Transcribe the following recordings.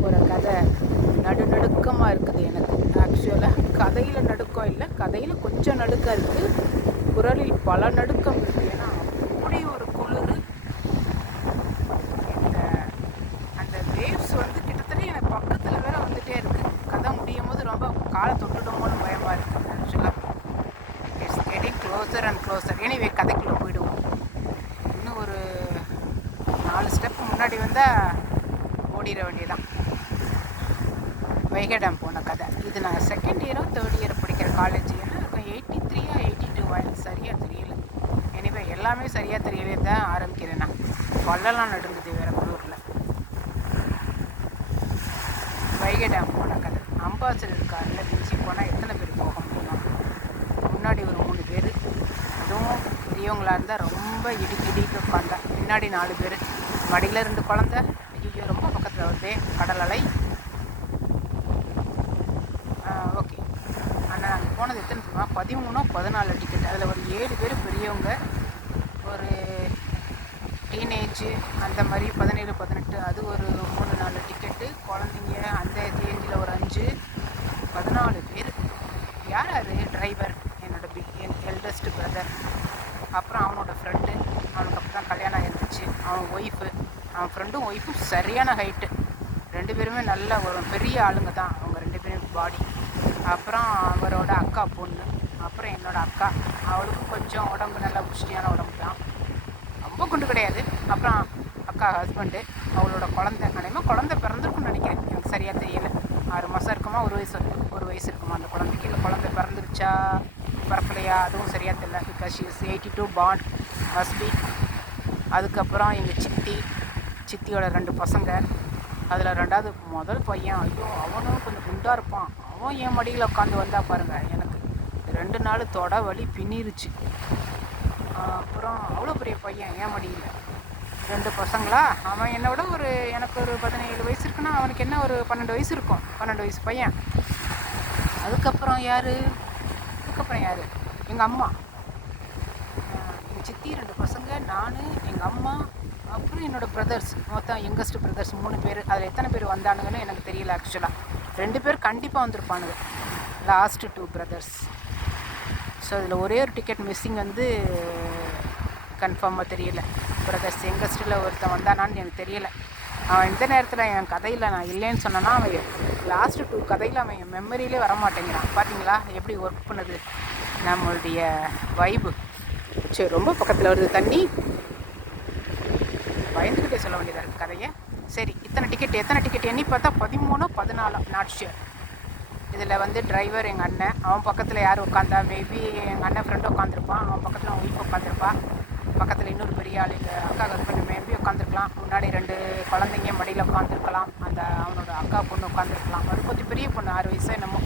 போகிற கதை நடுநடுக்கமாக இருக்குது எனக்கு. ஆக்சுவலாக கதையில் நடுக்கம் இல்லை, கதையில் கொஞ்சம் நடுக்கம் இருக்குது, குரலில் பல நடுக்கம் இருக்குது. ஏன்னா அப்படி ஒரு குளிர். இந்த அந்த வேவ்ஸ் வந்து கிட்டத்தட்ட எனக்கு பக்கத்தில் வேற வந்துகிட்டே இருக்குது. கதை முடியும் போது ரொம்ப காலை தொட்டுட்டோமோன்னு பயமாக இருக்குது. ஆக்சுவலாக it's getting closer and closer. Anyway கதைக்குள்ளே போயிடுவோம். இன்னும் ஒரு 4 ஸ்டெப் முன்னாடி வந்தால் ஓடிட வேண்டியதான். வைகை டேம் போன கதை இது. நான் செகண்ட் இயரோ தேர்ட் இயரோ படிக்கிற காலேஜ். என்ன இருக்கும், 83 82 சரியாக தெரியல. எனிவே எல்லாமே சரியாக தெரியலே தான் ஆரம்பிக்கிறேன். நான் பல்லெல்லாம் நடுங்குது வேறு குளூரில். வைகை டேம் போன கதை. அம்பாசிடர் காரில் மிஞ்சி போனால் எத்தனை பேர் போக முடியும்? முன்னாடி ஒரு 3 பேர், அதுவும் பெரியவங்களாக இருந்தால் ரொம்ப இடிக்கிட்டு உட்காந்தா. பின்னாடி 4 பேர், மடியில் 2 குழந்த. ஐயோ ரொம்ப பக்கத்தில் வருதே கடல் அலை. ஓகே. ஆனால் நாங்கள் போனது எத்தனை தெரியுமா, 13 14 டிக்கெட். அதில் ஒரு 7 பேர் பெரியவங்க, ஒரு டீனேஜ் அந்த மாதிரி 17 18, அது ஒரு 3 4 டிக்கெட்டு. குழந்தைங்க அந்த ரேஞ்சில் ஒரு 5, 14 பேர். யார் யார்? டிரைவர், என் எல்டஸ்ட் பிரதர், அப்புறம் அவனோட ஃப்ரெண்டு, அவனுக்கு அப்போ தான் கல்யாணம் இருந்துச்சு, அவன் ஒய்ஃபு. அவன் ஃப்ரெண்டும் ஒய்ஃபும் சரியான ஹைட்டு, 2 பேருமே நல்ல ஒரு பெரிய ஆளுங்க தான் அவங்க 2 பேரும் பாடி. அப்புறம் அவரோட அக்கா பொண்ணு, அப்புறம் என்னோடய அக்கா, அவளுக்கும் கொஞ்சம் உடம்பு நல்லா புஷ்டியான உடம்பு தான், ரொம்ப குண்டு கிடையாது. அப்புறம் அக்கா ஹஸ்பண்டு, அவளோட குழந்தை. அனைமா குழந்தை பிறந்திருக்குன்னு நினைக்கிறேன், எனக்கு சரியாக தெரியலை. 6 மாதம் இருக்குமா, ஒரு வயசு இருக்குமா அந்த குழந்தைக்கு. இல்லை குழந்தை பிறந்துருச்சா பரப்பலையா, அதுவும் சரியாக தெரியல. பிகாஸ் ஷி இஸ் 82 பார்ன் ஹஸ்பி. அதுக்கப்புறம் எங்கள் சித்தியோட 2 பசங்க. அதில் 2வது முதல் பையன், ஐயோ அவனும் கொஞ்சம் குண்டாக இருப்பான். அவன் என் மடியில் உட்காந்து வந்தால் பாருங்கள், எனக்கு 2 நாள் தொட வலி பின்னிருச்சு. அப்புறம் அவ்வளோ பெரிய பையன் என் மடியில், 2 பசங்களா. அவன் என்னை விட எனக்கு ஒரு 17 வயசு இருக்குன்னா, அவனுக்கு என்ன ஒரு 12 வயசு இருக்கும், 12 வயசு பையன். அதுக்கப்புறம் யார் எங்கள் அம்மா, எங்கள் சித்தி 2 பசங்க, நான், எங்கள் அம்மா, அப்புறம் என்னோடய பிரதர்ஸ். மொத்தம் யங்கஸ்ட் பிரதர்ஸ் 3 பேர். அதில் எத்தனை பேர் வந்தானுங்கன்னு எனக்கு தெரியல. ஆக்சுவலாக 2 பேர் கண்டிப்பாக வந்திருப்பானுங்க, லாஸ்ட்டு 2 பிரதர்ஸ். ஸோ இதில் ஒரே ஒரு டிக்கெட் மிஸ்ஸிங் வந்து கன்ஃபார்மாக தெரியல. பிரதர்ஸ் யங்கஸ்ட்டில் ஒருத்தன் வந்தானான்னு எனக்கு தெரியலை. அவன் இந்த நேரத்தில் என் கதையில் நான் இல்லைன்னு சொன்னேன்னா, அவன் லாஸ்ட்டு 2 கதையில் அவன் என் மெமரியிலே வரமாட்டேங்கிறான். பார்த்தீங்களா எப்படி ஒர்க் பண்ணுது நம்மளுடைய வைபு. சரி, ரொம்ப பக்கத்தில் வருது தண்ணி, பயந்துக்கிட்டே சொல்ல வேண்டியதாக இருக்குது கதையை. சரி, எத்தனை டிக்கெட் எண்ணி பார்த்தா 13 14, நாட் ஷியர். இதில் வந்து டிரைவர் எங்கள் அண்ணன், அவன் பக்கத்தில் யார் உட்காந்தா, மேபி எங்கள் அண்ணன் ஃப்ரெண்டு உட்காந்துருப்பான், அவன் பக்கத்தில் அவன் ஒய்ஃப் உட்காந்துருப்பான், பக்கத்தில் இன்னொரு பெரிய ஆள் எங்கள் அக்கா ஹஸ்பண்ட் மேபி உட்காந்துருக்கலாம், முன்னாடி 2 குழந்தைங்க மடியில் உட்காந்துருக்கலாம், அந்த அவனோட அக்கா பொண்ணு உட்காந்துருக்கலாம், அது கொஞ்சம் பெரிய பொண்ணு 6 வயசு என்னமோ.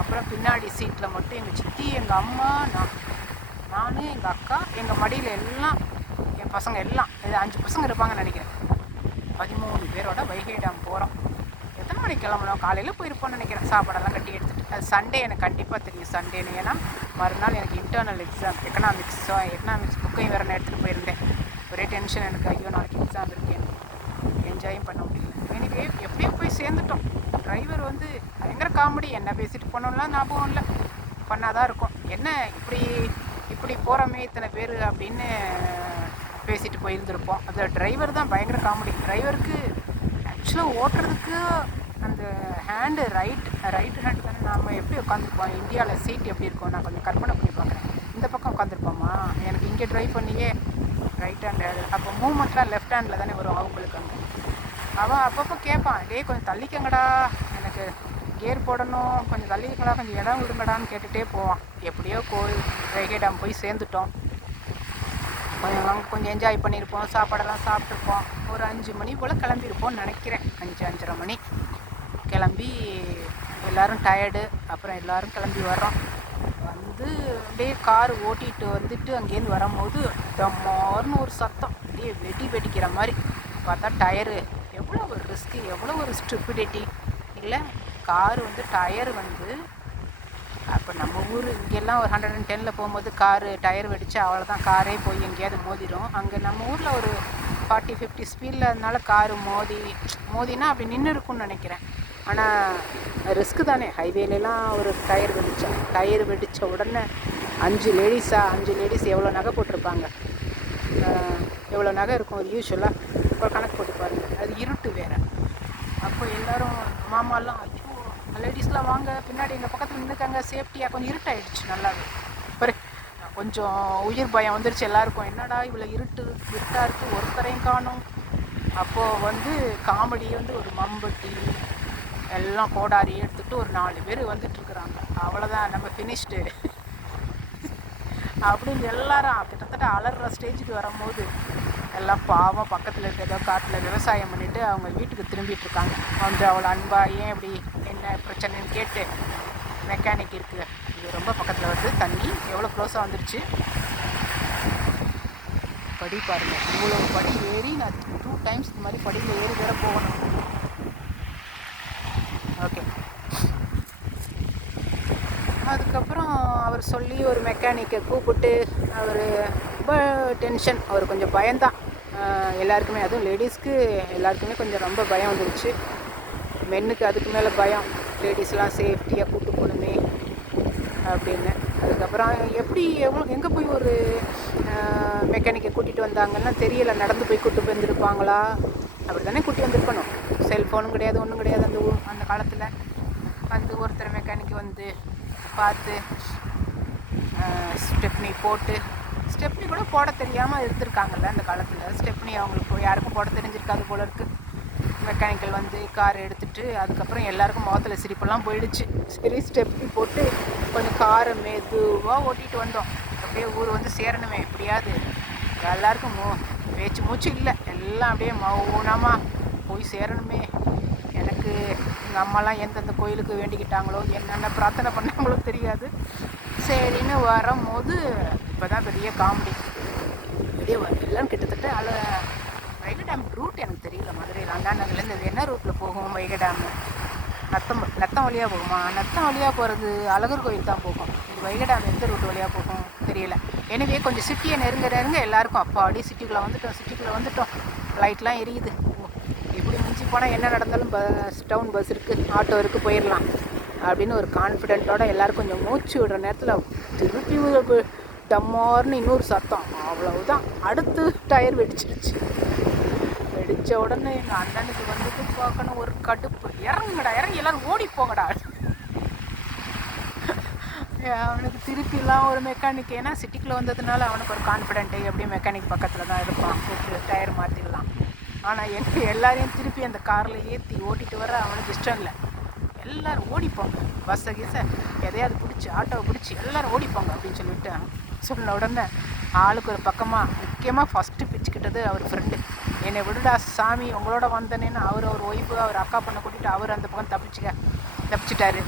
அப்புறம் பின்னாடி சீட்டில் மட்டும் எங்கள் சித்தி, எங்கள் அம்மா, நான், எங்கள் அக்கா, எங்கள் மடியில் எல்லாம் என் பசங்க எல்லாம். இது 5 பசங்க இருப்பாங்கன்னு நினைக்கிறேன். 13 பேரோட வைகை டேம் போகிறோம். எத்தனை மணிக்கு கிளம்பணும்? காலையில் போயிருப்போம்னு நினைக்கிறேன், சாப்பாடெல்லாம் கட்டி எடுத்துகிட்டு. அது சண்டே, எனக்கு கண்டிப்பாக தெரியும் சண்டேன்னு. ஏன்னா மறுநாள் எனக்கு இன்டர்னல் எக்ஸாம், எக்கனாமிக்ஸ் புக்கையும் வேறு நான் எடுத்துகிட்டு போயிருந்தேன். ஒரே டென்ஷன் எனக்கு, ஐயோ நாளைக்கு எக்ஸாம் இருக்கேன், என்ஜாயும் பண்ண முடியல. எனிவே எப்படியோ போய் சேர்ந்துட்டோம். டிரைவர் வந்து பயங்கர காமெடி, என்ன பேசிட்டு போனோம்லாம் ஞாபகம் இல்லை, பண்ணாதான் இருக்கும். என்ன இப்படி போகிறோமே இத்தனை பேர் அப்படின்னு பேசிட்டு போயிருந்துருப்போம். அது டிரைவர் தான் பயங்கர காமெடி. டிரைவருக்கு ஆக்சுவலாக ஓட்டுறதுக்கு அந்த ஹேண்டு ரைட் ஹேண்டு தானே. நாம் எப்படி உட்காந்துருப்போம் இந்தியாவில், சீட் எப்படி இருக்கும் நான் கொஞ்சம் கற்பனை பண்ணி பார்க்குறேன். இந்த பக்கம் உட்காந்துருப்போமா, எனக்கு இங்கே ட்ரைவ் பண்ணியே ரைட் ஹேண்டு. அப்போ மூவ்மெண்ட்லாம் லெஃப்ட் ஹேண்டில் தானே வரும் அவங்களுக்கு. அவன் அப்பப்போ கேட்பான், டே கொஞ்சம் தள்ளிக்கங்கடா, எனக்கு கேர் போடணும், கொஞ்சம் தள்ளிக்கடா, கொஞ்சம் இடம் விடுங்கடான்னு கேட்டுகிட்டே போவான். எப்படியோ வைகை டேம் போய் சேர்ந்துட்டோம். கொஞ்சம் என்ஜாய் பண்ணியிருப்போம், சாப்பாடெல்லாம் சாப்பிட்ருப்போம். ஒரு 5 மணி போல் கிளம்பியிருப்போம்னு நினைக்கிறேன், 5-5:30 மணி கிளம்பி. எல்லோரும் டயர்டு. அப்புறம் எல்லோரும் கிளம்பி வர்றோம். வந்து அப்படியே கார் ஓட்டிகிட்டு வந்துட்டு அங்கேருந்து வரும்போது டம்மார்னு ஒரு சத்தம், அப்படியே வெடிக்கிற மாதிரி. பார்த்தா டயரு, எவ்வளோ ஒரு ரிஸ்க்கு, எவ்வளோ ஒரு ஸ்டூபிடிட்டி இல்லை. காரு வந்து டயர் வந்து, அப்போ நம்ம ஊர் இங்கெல்லாம் ஒரு 110 போகும்போது காரு டயர் வெடித்து அவ்வளோதான், காரே போய் எங்கேயாவது மோதிடும். அங்கே நம்ம ஊரில் ஒரு 40-50 ஸ்பீடில் அதனால காரு மோதினா அப்படி நின்று இருக்கும்னு நினைக்கிறேன். ஆனால் ரிஸ்க்கு தானே, ஹைவேலலாம் ஒரு டயர் வெடித்த உடனே 5 லேடிஸ் எவ்வளோ நகை போட்டிருப்பாங்க, எவ்வளோ நகை இருக்கும் ஒரு யூஸ்வலாக ஒரு கணக்கு போட்டு பாருங்கள். அது இருட்டு வேறு. அப்போ எல்லோரும் மாமாலாம் ஐயோ லேடிஸ்லாம் வாங்க பின்னாடி எங்கள் பக்கத்தில் நின்றுக்காங்க சேஃப்டியாக. கொஞ்சம் இருட்டாயிடுச்சு நல்லாவே. பாரு கொஞ்சம் உயிர் பயம் வந்துருச்சு எல்லாருக்கும். என்னடா இவ்வளோ இருட்டாக இருக்குது, ஒருத்தரையும் காணும். அப்போது காமெடி ஒரு மம்பட்டி எல்லாம் கோடாரி எடுத்துகிட்டு ஒரு 4 பேர் வந்துட்டுருக்குறாங்க. அவ்வளோதான், நம்ம ஃபினிஷ்டு அப்படின்னு எல்லாரும் கிட்டத்தட்ட அலற ஸ்டேஜுக்கு வரும்போது எல்லாம் பாவம் பக்கத்தில் இருக்க ஏதோ காட்டில் விவசாயம் பண்ணிவிட்டு அவங்க வீட்டுக்கு திரும்பிட்டுருக்காங்க. கொஞ்சம் அவ்வளோ அன்பாக ஏன் இப்படி என்ன பிரச்சனைன்னு கேட்டு மெக்கானிக் இருக்குது, இது ரொம்ப பக்கத்தில் வருது, தண்ணி எவ்வளோ க்ளோஸாக வந்துருச்சு படி பாருங்கள். இவ்வளோ படி ஏறி நான் 2 டைம்ஸ் இந்த மாதிரி படியில் ஏறி வேற போகணும். ஓகே, அதுக்கப்புறம் அவர் சொல்லி ஒரு மெக்கானிக்கை கூப்பிட்டு அவர் ரொம்ப டென்ஷன், அவர் கொஞ்சம் பயந்தான் எல்லாருக்குமே. அதுவும் லேடிஸ்க்கு எல்லாருக்குமே கொஞ்சம் ரொம்ப பயம் வந்துருச்சு. மென்னுக்கு அதுக்கு மேலே பயம், லேடிஸ்லாம் சேஃப்டியாக கூப்பிட்டு போகணுமே அப்படின்னு. அதுக்கப்புறம் எங்கே போய் ஒரு மெக்கானிக்கை கூட்டிகிட்டு வந்தாங்கன்னா தெரியலை. நடந்து போய் கூப்பிட்டு வந்துருப்பாங்களா, அப்படி தானே கூட்டி வந்திருக்கணும். செல்ஃபோனும் கிடையாது, ஒன்றும் கிடையாது அந்த காலத்தில். ஒருத்தர் மெக்கானிக்கு பார்த்து ஸ்டெப்னி கூட போட தெரியாமல் இருந்திருக்காங்கல்ல அந்த காலத்தில். ஸ்டெப்னி அவங்களுக்கு யாருக்கும் போட தெரிஞ்சிருக்காது போல இருக்குது. மெக்கானிக்கல் கார் எடுத்துகிட்டு அதுக்கப்புறம் எல்லாருக்கும் முகத்தில் சிரிப்பெல்லாம் போயிடுச்சு. சரி ஸ்டெப்னி போட்டு கொஞ்சம் காரை மெதுவாக ஓட்டிகிட்டு வந்தோம். அப்படியே ஊர் சேரணுமே எப்படியாது. எல்லாருக்கும் மூச்சு இல்லை, எல்லாம் அப்படியே மௌனமாக போய் சேரணுமே. எனக்கு எங்கள் அம்மாலாம் எந்தெந்த கோயிலுக்கு வேண்டிக்கிட்டாங்களோ என்னென்ன பிரார்த்தனை பண்ணாங்களோ தெரியாது. சரின்னு வரும்போது இப்போ தான் பெரிய காமெடி. வெளியே எல்லாம் கிட்டத்தட்ட வைகை டேம் ரூட் எனக்கு தெரியல. மதுரையில் அண்ணா நகர்லேருந்து என்ன ரூட்டில் போகும் வைகை டேம்? நத்தம் வழியாக போகுமா? நத்தம் வழியாக போகிறது அழகர் கோயில் தான் போகும். இது வைகை டேம் எந்த ரூட் வழியாக போகும் தெரியல. எனவே கொஞ்சம் சிட்டியை நெருங்க எல்லாருக்கும் அப்பாடி சிட்டிக்குள்ளே வந்துட்டோம். லைட்லாம் எரியுது. இப்படி மிஞ்சி போனால் என்ன நடந்தாலும் டவுன் பஸ் இருக்குது, ஆட்டோ இருக்குது, போயிடலாம் அப்படின்னு ஒரு கான்ஃபிடென்ட்டோட எல்லோரும் கொஞ்சம் மூச்சு விடுற நேரத்தில் திருப்பி டம்மார்னு இன்னொரு சத்தம். அவ்வளவுதான், அடுத்து டயர் வெடிச்சிருச்சு. வெடித்த உடனே எங்கள் அண்ணனுக்கு பார்க்கணும் ஒரு கடுப்பு. இறங்கி எல்லோரும் ஓடி போங்கடா. அவனுக்கு திருப்பிலாம் ஒரு மெக்கானிக், ஏன்னா சிட்டிக்குள்ளே வந்ததுனால அவனுக்கு ஒரு கான்ஃபிடென்ட்டு, எப்படியும் மெக்கானிக் பக்கத்தில் தான் இருப்பான், கூப்பிட்டு டயர் மாற்றிடலாம். ஆனால் எனக்கு எல்லாரையும் திருப்பி அந்த காரில் ஏற்றி ஓட்டிகிட்டு வர அவனுக்கு இஷ்டம் இல்லை. எல்லோரும் ஓடிப்போங்க, பஸ்ஸை எதையாவது பிடிச்சி ஆட்டோவை பிடிச்சி எல்லோரும் ஓடிப்போங்க அப்படின்னு சொல்லிவிட்டு சொன்ன உடனே ஆளுக்கு ஒரு பக்கமாக முக்கியமாக ஃபஸ்ட்டு பிச்சுக்கிட்டது அவர் ஃப்ரெண்டு. என்னை விடுடா சாமி உங்களோட வந்தனேன்னு அவர் ஒய்ஃபு அவர் அக்கா பண்ண கூட்டிகிட்டு அவர் அந்த பக்கம் தப்பிச்சிட்டாரு.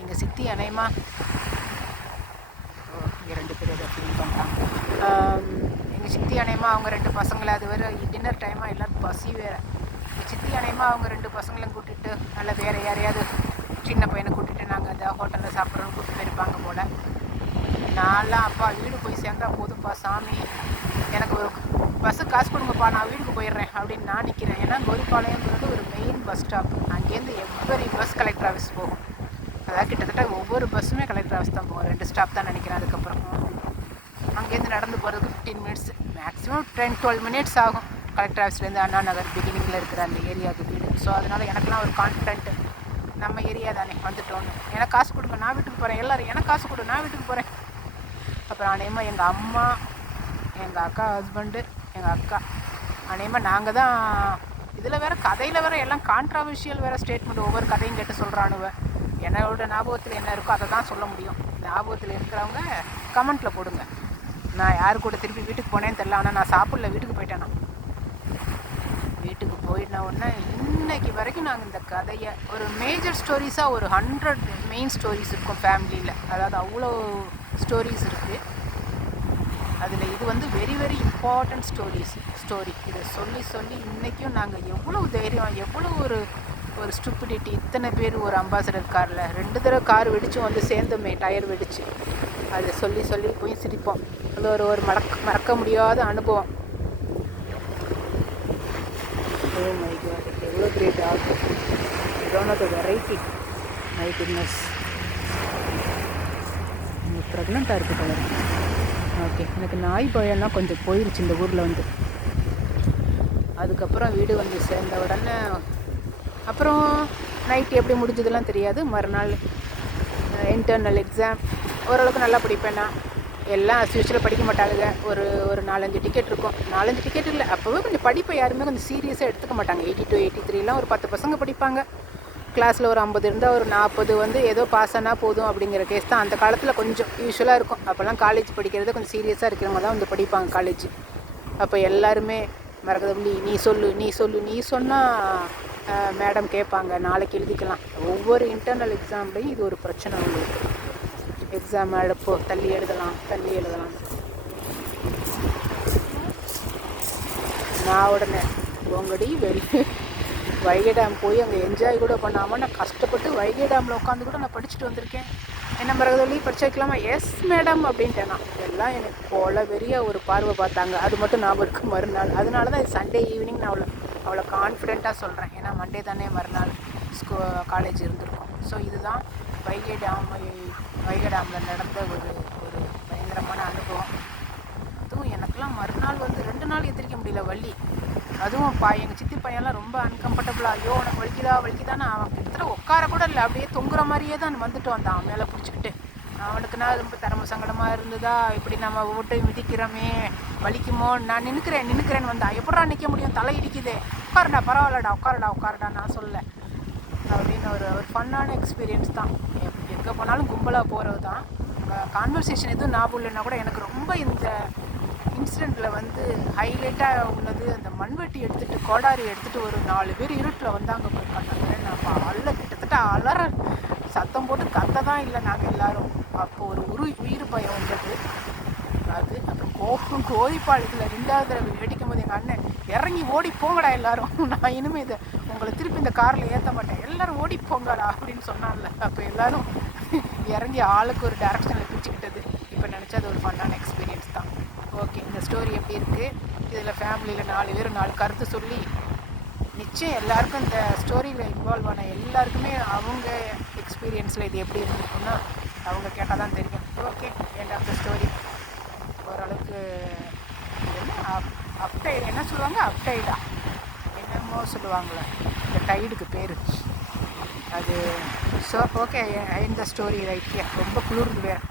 எங்கள் சித்தி அநேகமா இங்கே 2 பேர் எதை ஃபீல் பண்ணிட்டாங்க. எங்கள் சித்தி அநேகமா அவங்க 2 பசங்களை, அது வேறு டின்னர் டைமாக எல்லோரும் பசி வேறு. எங்கள் சித்தி அநேகமா அவங்க 2 பசங்களையும் கூட்டிகிட்டு நல்லா வேறு யாரையாவது சின்ன பையனை கூட்டிகிட்டு நாங்கள் அந்த ஹோட்டலில் சாப்பிட்றோன்னு கூப்பிட்டு போயிருப்பாங்க போல். நான்லாம் அப்பா வீடு போய் சேர்ந்தா போதும்ப்பா சாமி, எனக்கு ஒரு பஸ்ஸு காசு கொடுங்கப்பா, நான் வீட்டுக்கு போயிடுறேன் அப்படின்னு நான் நிற்கிறேன். ஏன்னா கோரிப்பாளையம்ன்றது ஒரு மெயின் பஸ் ஸ்டாப். அங்கேருந்து எவ்வரி பஸ் கலெக்டர் ஆஃபீஸ் போகும். அதாவது கிட்டத்தட்ட ஒவ்வொரு பஸ்ஸுமே கலெக்டர் ஆஃபீஸ் தான் போகும். 2 ஸ்டாப் தான் நினைக்கிறேன். அதுக்கப்புறம் அங்கேருந்து நடந்து போகிறதுக்கு 15 மினிட்ஸ், மேக்ஸிமம் 10-12 மினிட்ஸ் ஆகும் கலெக்டர் ஆஃபீஸ்லேருந்து அண்ணா நகர் பிகினிங்கில் இருக்கிற அந்த ஏரியாவுக்கு வீடு. ஸோ அதனால் எனக்குலாம் ஒரு கான்ஃபிடென்ட்டு, நம்ம ஏரியா தானே வந்துட்டோன்னு. எனக்கு காசு கொடுங்க நான் வீட்டுக்கு போகிறேன், எல்லோரும் எனக்கு காசு கொடு நான் வீட்டுக்கு போகிறேன். அப்புறம் அநேகமாக எங்கள் அம்மா, எங்கள் அக்கா ஹஸ்பண்டு, எங்கள் அக்கா அநேகமாக நாங்கள் தான். இதில் வேறு கதையில் வேறு எல்லாம் கான்ட்ராவர்ஷியல் வேறு ஸ்டேட்மெண்ட், ஒவ்வொரு கதையும் கேட்டு சொல்கிறானுவ. என்னோட ஞாபகத்தில் என்ன இருக்கோ அதை தான் சொல்ல முடியும். ஞாபகத்தில் இருக்கிறவங்க கமெண்ட்டில் போடுங்க. நான் யார் கூட திருப்பி வீட்டுக்கு போனேன்னு தெரில, ஆனால் நான் சாப்பிடல, வீட்டுக்கு போயிட்டேன். நான் வீட்டுக்கு போயிட்டேன் உடனே இன்னைக்கு வரைக்கும் நாங்கள் இந்த கதையை ஒரு மேஜர் ஸ்டோரிஸாக ஒரு 100 மெயின் ஸ்டோரிஸ் இருக்கும் ஃபேமிலியில். அதாவது அவ்வளோ ஸ்டோரிஸ் இருக்குது. அதில் இது வெரி வெரி இம்பார்ட்டண்ட் ஸ்டோரி. இதை சொல்லி இன்றைக்கும் நாங்கள் எவ்வளோ தைரியம், எவ்வளோ ஒரு ஸ்டூப்பிடிட்டி. இத்தனை பேர் ஒரு அம்பாசடர் காரில் 2 தடவை கார் வெடித்து சேர்ந்தோமே, டயர் வெடிச்சு. அதை சொல்லி போய் சிரிப்போம். அது ஒரு மறக்க முடியாத அனுபவம். ஓ மை காட், எவ்வளோ great dog. One of the variety. My goodness. ப்ரெக்னெண்ட்டாக இருக்குது கலர். ஓகே, எனக்கு நாய் பயம்லாம் கொஞ்சம் போயிடுச்சு இந்த ஊரில் வந்து. அதுக்கப்புறம் வீடு வந்து சேர்ந்த உடனே அப்புறம் நைட்டு எப்படி முடிஞ்சதெல்லாம் தெரியாது. மறுநாள் இன்டர்னல் எக்ஸாம். ஓரளவுக்கு நல்லா படிப்பேன் நான். எல்லாம் அஸ்யூஷுவலாக படிக்க மாட்டாளுங்க. ஒரு ஒரு 4-5 டிக்கெட் இருக்கும். 4-5 டிக்கெட் இல்லை, அப்போவே கொஞ்சம் படிப்பை யாருமே கொஞ்சம் சீரியஸாக எடுத்துக்க மாட்டாங்க. 82 83 ஒரு 10 பசங்க படிப்பாங்க. கிளாஸில் ஒரு 50 இருந்தால் ஒரு 40 வந்து ஏதோ பாஸ் ஆனால் போதும் அப்படிங்கிற கேஸ் தான் அந்த காலத்தில் கொஞ்சம் யூஸ்வலாக இருக்கும். அப்போல்லாம் காலேஜ் படிக்கிறது கொஞ்சம் சீரியஸாக இருக்கிறவங்க தான் வந்து படிப்பாங்க காலேஜ். அப்போ எல்லாருமே மரகதவள்ளி நீ சொல்லு நீ சொல்லு, நீ சொன்னால் மேடம் கேட்பாங்க, நாளைக்கு எழுதிக்கலாம். ஒவ்வொரு இன்டர்னல் எக்ஸாம்லேயும் இது ஒரு பிரச்சனை உங்களுக்கு. எக்ஸாம் எழுப்போ தள்ளி எழுதலாம். நான் உடனே உங்கடி வைகை டேம் போய் அங்கே என்ஜாய் கூட பண்ணாமல் நான் கஷ்டப்பட்டு வைகை டேமில் உட்காந்து கூட நான் படிச்சுட்டு வந்திருக்கேன். என்ன மரகதவள்ளி படிச்சு வைக்கலாமா? எஸ் மேடம் அப்படின்ட்டேன் நான். எல்லாம் எனக்கு போல வெறிய ஒரு பார்வை பார்த்தாங்க. அது மட்டும் ஞாபகம் இருக்கு மறுநாள். அதனால தான் சண்டே ஈவினிங் நான் அவ்வளோ கான்ஃபிடெண்ட்டாக சொல்கிறேன். ஏன்னா மண்டே தானே மறுநாள் காலேஜ் இருந்திருக்கும். ஸோ இதுதான் வைகை டேமில் நடந்த ஒரு பயங்கரமான அனுபவம். அதுவும் எனக்கெல்லாம் மறுநாள் வந்து 2 நாள் எந்திரிக்க முடியல வலி. அதுவும் எங்கள் சித்தி பையன்லாம் ரொம்ப அன்கம்ஃபர்டபுளாக, ஐயோ உனக்கு வலிக்குதான்னு அவன் கிட்டத்தட்ட உட்கார கூட இல்லை, அப்படியே தொங்குற மாதிரியே தான் வந்துட்டு வந்தான் அவன் மேலே பிடிச்சிக்கிட்டு. அவனுக்குன்னா ரொம்ப தரம சங்கடமாக இருந்ததா, இப்படி நம்ம ஓட்டை மிதிக்கிறோமே வலிக்குமோ. நான் நின்றுக்கிறேன்னு வந்தான். எப்படா நிற்க முடியும், தலை இடிக்குதே, உட்காரடா பரவாயில்லடா உட்காரடா நான் சொல்ல அப்படின்னு ஒரு ஃபன்னான எக்ஸ்பீரியன்ஸ் தான். எங்கே போனாலும் கும்பலாக போகிறது தான். கான்வர்சேஷன் எதுவும் ஞாபகம் இல்லைன்னா கூட எனக்கு ரொம்ப இந்த இன்சிடெண்ட்டில் வந்து ஹைலைட்டாக உள்ளது அந்த மண்வெட்டி எடுத்துகிட்டு கோடாரி எடுத்துகிட்டு ஒரு 4 பேர் இருட்டில் வந்தாங்க போயிருக்காங்க. நான் கிட்டத்தட்ட அலற சத்தம் போட்டு கத்த தான் இல்லை நாங்கள் எல்லோரும். அப்போ ஒரு உயிர் பயம் வந்தது. அது அப்புறம் கோழிப்பாளையத்தில் 2வது தடவை வெடிக்கும் போது எங்கள் அண்ணன் இறங்கி ஓடி போங்கடா எல்லாரும், நான் இனிமேல் இதை உங்களை திருப்பி இந்த காரில் ஏற்ற மாட்டேன், எல்லோரும் ஓடி போங்கடா அப்படின்னு சொன்னான்ல. அப்போ எல்லோரும் இறங்கி ஆளுக்கு ஒரு டைரக்ஷனில் பிடிச்சிக்கிட்டது. இப்போ நினச்சா அது ஒரு ஃபன்னான எக்ஸ்பீரியன்ஸ் தான். ஓகே, இந்த ஸ்டோரி எப்படி இருக்குது? இதில் ஃபேமிலியில் 4 பேர் 4 கருத்து சொல்லி நிச்சயம் எல்லாருக்கும் இந்த ஸ்டோரியில் இன்வால்வ் ஆன எல்லாருக்குமே அவங்க எக்ஸ்பீரியன்ஸில் இது எப்படி இருந்திருக்குன்னா அவங்க கேட்டால் தான் தெரியும். Okay, end of the story. ஓரளவுக்கு அப்டைடு என்ன சொல்லுவாங்க, அப்டைடா என்னமோ சொல்லுவாங்களே இந்த டைடுக்கு பேர் அது. ஸோ ஓகே, இந்த ஸ்டோரி ரைட். ரொம்ப குளிர்ந்து வேறு.